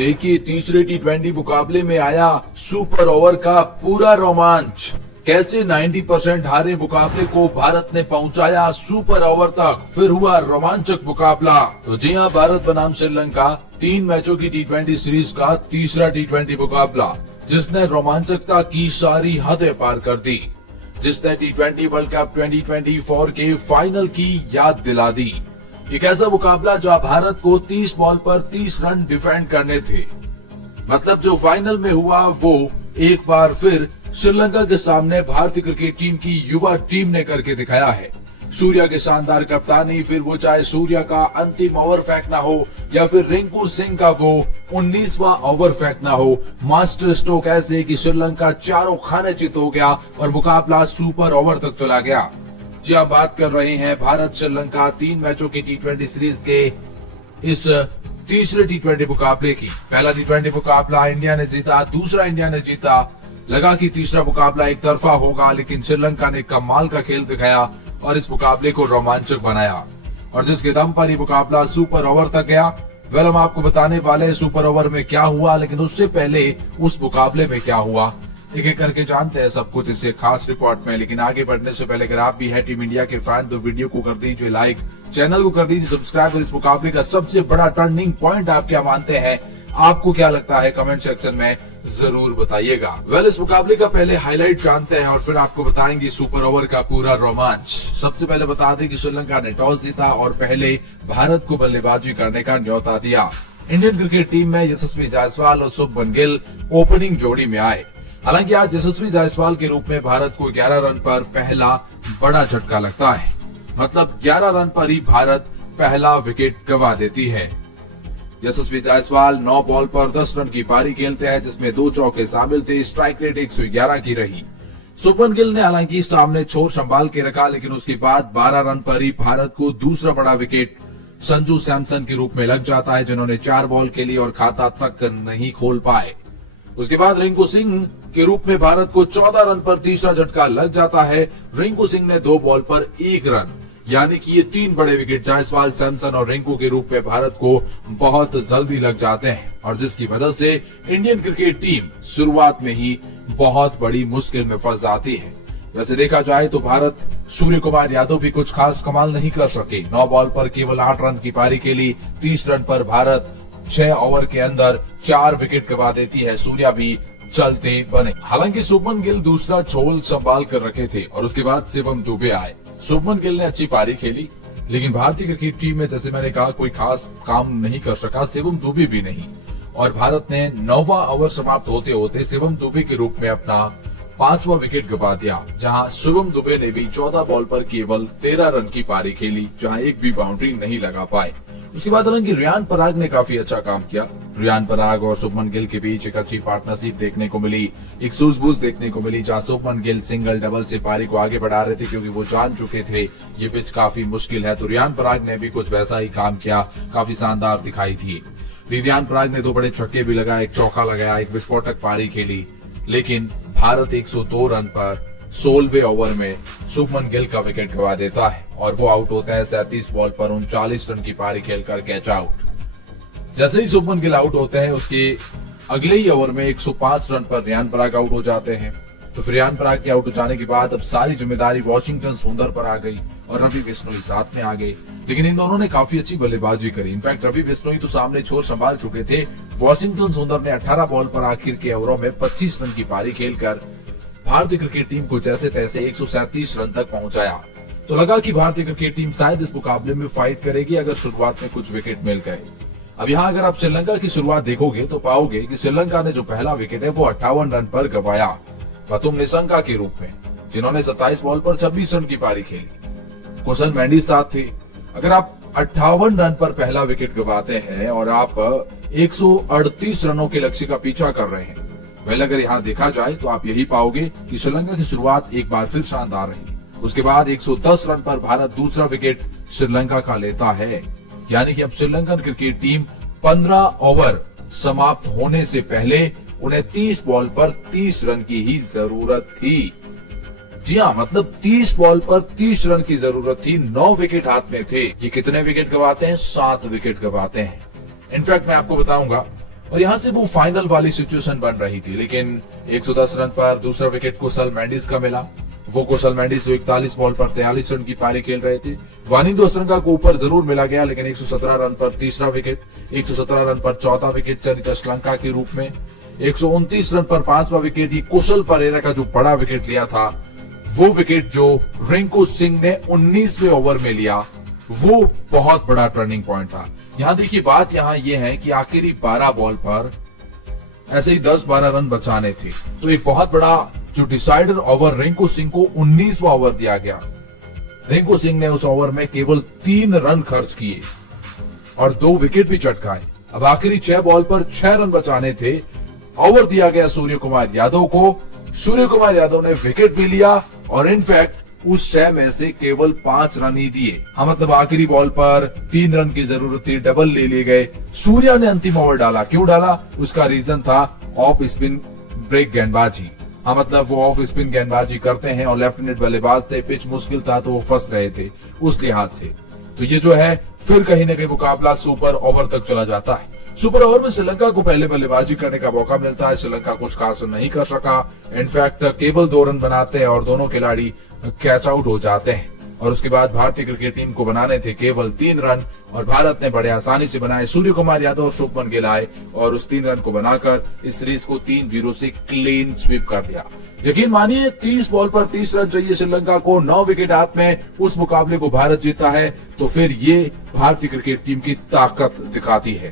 देखिए तीसरे टी20 मुकाबले में आया सुपर ओवर का पूरा रोमांच। कैसे 90% हारे मुकाबले को भारत ने पहुंचाया सुपर ओवर तक, फिर हुआ रोमांचक मुकाबला। तो जी हां, भारत बनाम श्रीलंका 3 मैचों की टी20 सीरीज का तीसरा टी20 मुकाबला, जिसने रोमांचकता की सारी हदें पार कर दी, जिसने टी20 वर्ल्ड कप 2024 के फाइनल की याद दिला दी। एक ऐसा मुकाबला जहां भारत को 30 बॉल पर 30 रन डिफेंड करने थे। मतलब जो फाइनल में हुआ वो एक बार फिर श्रीलंका के सामने भारतीय क्रिकेट टीम की युवा टीम ने करके दिखाया है। सूर्या के शानदार कप्तानी, फिर वो चाहे सूर्या का अंतिम ओवर फेंकना हो या फिर रिंकू सिंह का वो 19वां ओवर फेंकना हो, मास्टर स्ट्रोक ऐसे कि श्रीलंका चारों खाने चित हो गया और मुकाबला सुपर ओवर तक चला गया। जी हम बात कर रहे हैं भारत श्रीलंका 3 मैचों की टी20 सीरीज के इस तीसरे टी20 मुकाबले की। पहला टी20 मुकाबला इंडिया ने जीता, दूसरा इंडिया ने जीता। लगा कि तीसरा मुकाबला एक तरफा होगा, लेकिन श्रीलंका ने कमाल का खेल दिखाया और इस मुकाबले को रोमांचक बनाया, और जिसके दम पर ये मुकाबला सुपर ओवर तक गया। वेल, हम आपको बताने वाले सुपर ओवर में क्या हुआ, लेकिन उससे पहले उस मुकाबले में क्या हुआ एक एक करके जानते हैं सब कुछ इस खास रिपोर्ट में। लेकिन आगे बढ़ने से पहले अगर आप भी है टीम इंडिया के फैन तो वीडियो को कर दीजिए लाइक, चैनल को कर दीजिए सब्सक्राइब। और इस मुकाबले का सबसे बड़ा टर्निंग पॉइंट आप क्या मानते हैं, आपको क्या लगता है, कमेंट सेक्शन में जरूर बताइएगा। वेल, इस मुकाबले का पहले हाईलाइट जानते हैं और फिर आपको बताएंगे सुपर ओवर का पूरा रोमांच। सबसे पहले बता दें कि श्रीलंका ने टॉस जीता और पहले भारत को बल्लेबाजी करने का न्योता दिया। इंडियन क्रिकेट टीम में यशस्वी जायसवाल और शुभमन गिल ओपनिंग जोड़ी में आए। हालांकि आज यशस्वी जायसवाल के रूप में भारत को 11 रन पर पहला बड़ा झटका लगता है। मतलब 11 रन पर ही भारत पहला विकेट गंवा देती है। यशस्वी जायसवाल 9 बॉल पर 10 रन की पारी खेलते हैं, जिसमें 2 चौके शामिल थे। स्ट्राइक रेट 111 की रही। शुभमन गिल ने हालांकि सामने छोर संभाल के रखा, लेकिन उसके बाद 12 रन पर ही भारत को दूसरा बड़ा विकेट संजू सैमसन के रूप में लग जाता है, जिन्होंने 4 बॉल खेली और खाता तक नहीं खोल पाए। उसके बाद रिंकू सिंह के रूप में भारत को 14 रन पर तीसरा झटका लग जाता है। रिंकू सिंह ने 2 बॉल पर 1 रन, यानी कि ये 3 बड़े विकेट जायसवाल, सैमसन और रिंकू के रूप में भारत को बहुत जल्दी लग जाते हैं, और जिसकी वजह से इंडियन क्रिकेट टीम शुरुआत में ही बहुत बड़ी मुश्किल में फंस जाती है। वैसे देखा जाए तो भारत सूर्य कुमार यादव भी कुछ खास कमाल नहीं कर सके। 9 बॉल पर केवल 8 रन की पारी खेली। 30 रन पर भारत 6 ओवर के अंदर 4 विकेट गंवा देती है। सूर्या भी चलते बने। हालांकि शुभमन गिल दूसरा छोल संभाल कर रखे थे और उसके बाद शिवम दुबे आए। शुभमन गिल ने अच्छी पारी खेली, लेकिन भारतीय क्रिकेट टीम में जैसे मैंने कहा कोई खास काम नहीं कर सका, शिवम दुबे भी नहीं। और भारत ने 9वां ओवर समाप्त होते होते शिवम दुबे के रूप में अपना 5वां विकेट गंवा दिया, जहां शिवम दुबे ने भी 14 बॉल पर केवल 13 रन की पारी खेली, जहां एक भी बाउंड्री नहीं लगा पाए। उसके बाद हालांकि रियान पराग ने काफी अच्छा काम किया। रियान पराग और शुभमन गिल के बीच एक अच्छी पार्टनरशिप देखने को मिली, एक सूझबूझ देखने को मिली, जहां शुभमन गिल सिंगल डबल से पारी को आगे बढ़ा रहे थे, क्योंकि वो जान चुके थे ये पिच काफी मुश्किल है। तो रियान पराग ने भी कुछ वैसा ही काम किया, काफी शानदार दिखाई थी। रियान पराग ने 2 बड़े छक्के भी लगाए, एक चौका लगाया, एक विस्फोटक पारी खेली, लेकिन भारत 102 रन पर 16वें ओवर में शुभमन गिल का विकेट गंवा देता है और वो आउट होता है 37 बॉल पर 39 रन की पारी खेलकर कैच आउट। जैसे ही शुभमन गिल आउट होते हैं, उसके अगले ही ओवर में 105 रन पर रियान पराग आउट हो जाते हैं। तो फिर रियान पराग के आउट हो जाने के बाद अब सारी जिम्मेदारी वॉशिंगटन सुंदर पर आ गई और रवि बिश्नोई साथ में आ गए। लेकिन इन दोनों ने काफी अच्छी बल्लेबाजी करी। इनफैक्ट रवि बिश्नोई तो सामने छोर संभाल चुके थे। वॉशिंगटन सुंदर ने 18 बॉल पर आखिर के ओवरों में 25 रन की पारी खेलकर भारतीय क्रिकेट टीम को जैसे तैसे 137 रन तक पहुंचाया। तो लगा कि भारतीय क्रिकेट टीम शायद इस मुकाबले में फाइट करेगी अगर शुरुआत में कुछ विकेट मिल गए। अब यहाँ अगर आप श्रीलंका की शुरुआत देखोगे तो पाओगे कि श्रीलंका ने जो पहला विकेट है वो 58 रन पर गंवाया, पतुम निसंका के रूप में, जिन्होंने 27 बॉल पर 26 रन की पारी खेली। कुशन मैंडिस साथ थे। अगर आप 58 रन पर पहला विकेट गंवाते हैं और आप 138 रनों के लक्ष्य का पीछा कर रहे हैं, वेल अगर यहाँ देखा जाए तो आप यही पाओगे कि श्रीलंका की शुरुआत एक बार फिर शानदार रही। उसके बाद 110 रन पर भारत दूसरा विकेट श्रीलंका का लेता है, यानी कि अब श्रीलंकन क्रिकेट टीम 15 ओवर समाप्त होने से पहले उन्हें 30 बॉल पर 30 रन की ही जरूरत थी। जी हाँ, मतलब 30 बॉल पर 30 रन की जरूरत थी। 9 विकेट हाथ में थे। ये कितने विकेट गंवाते हैं? 7 विकेट गंवाते हैं। इनफैक्ट मैं आपको बताऊंगा और यहां से वो फाइनल वाली सिचुएशन बन रही थी। लेकिन 110 रन पर दूसरा विकेट कुशल मेंडिस का मिला। वो कुशल मेंडिस जो 41 बॉल पर 43 रन की पारी खेल रहे थे। वानिंदो श्रीलंका को ऊपर जरूर मिला गया, लेकिन 117 रन पर तीसरा विकेट, 117 रन पर चौथा विकेट चली था श्रीलंका के रूप में। 129 रन पर पांचवा विकेट, ये कुशल परेरा का जो बड़ा विकेट लिया था, वो विकेट जो रिंकू सिंह ने 19वें ओवर में लिया, वो बहुत बड़ा टर्निंग पॉइंट था। यहां देखिए, बात यहां ये है कि आखिरी 12 बॉल पर ऐसे ही 10-12 रन बचाने थे, तो एक बहुत बड़ा जो डिसाइडर ओवर रिंकू सिंह को 19वां ओवर दिया गया। रिंकू सिंह ने उस ओवर में केवल 3 रन खर्च किए और 2 विकेट भी चटकाए। अब आखिरी 6 बॉल पर 6 रन बचाने थे। ओवर दिया गया सूर्य कुमार यादव को। सूर्य कुमार यादव ने विकेट भी लिया और इनफैक्ट उस 6 में से केवल 5 रन ही दिए। हाँ, मतलब आखिरी बॉल पर 3 रन की जरूरत थी, डबल ले लिए गए। सूर्या ने अंतिम ओवर डाला। क्यों डाला? उसका रीजन था ऑफ स्पिन ब्रेक गेंदबाजी। हाँ, मतलब वो ऑफ स्पिन गेंदबाजी करते हैं और लेफ्ट हैंडेड बल्लेबाज थे, पिच मुश्किल था तो वो फंस रहे थे उस लिहाज से। तो ये जो है फिर कहीं ना कहीं मुकाबला सुपर ओवर तक चला जाता है। सुपर ओवर में श्रीलंका को पहले बल्लेबाजी करने का मौका मिलता है। श्रीलंका कुछ खास नहीं कर सका। इनफैक्ट केवल 2 रन बनाते हैं और दोनों खिलाड़ी कैच आउट हो जाते हैं। और उसके बाद भारतीय क्रिकेट टीम को बनाने थे केवल 3 रन और भारत ने बड़े आसानी से बनाए। सूर्य कुमार यादव और शुभमन गिल आए और उस 3 रन को बनाकर इस सीरीज को 3-0 से क्लीन स्वीप कर दिया। यकीन मानिए, 30 बॉल पर 30 रन चाहिए श्रीलंका को, 9 विकेट हाथ में उस मुकाबले को भारत जीता है। तो फिर ये भारतीय क्रिकेट टीम की ताकत दिखाती है।